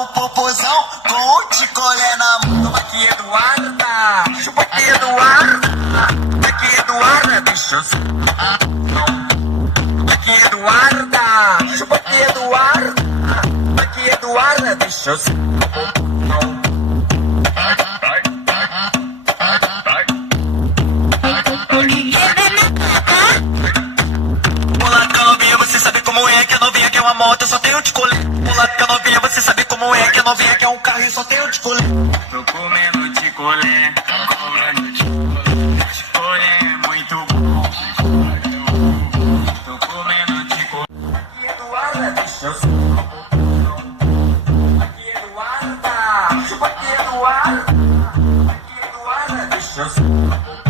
o popozão com o ticolé na mão. Toma aqui, Eduarda. Chupa aqui, Eduarda. Aqui, Eduarda. Deixa eu... Aqui, Eduarda. Chupa aqui, Eduarda. Aqui, Eduarda. Deixa eu... Moto, só tem um ticolé. Pula que a novinha, você sabe como é. Que a novinha quer um carro e só tem um ticolé. Tô comendo ticolé, tô comendo ticolé. Ticolé é muito bom. Tô comendo ticolé. Aqui, Eduarda, deixa eu... Aqui, Eduarda. Chupa aqui, Eduarda. Aqui, Eduarda, deixa eu...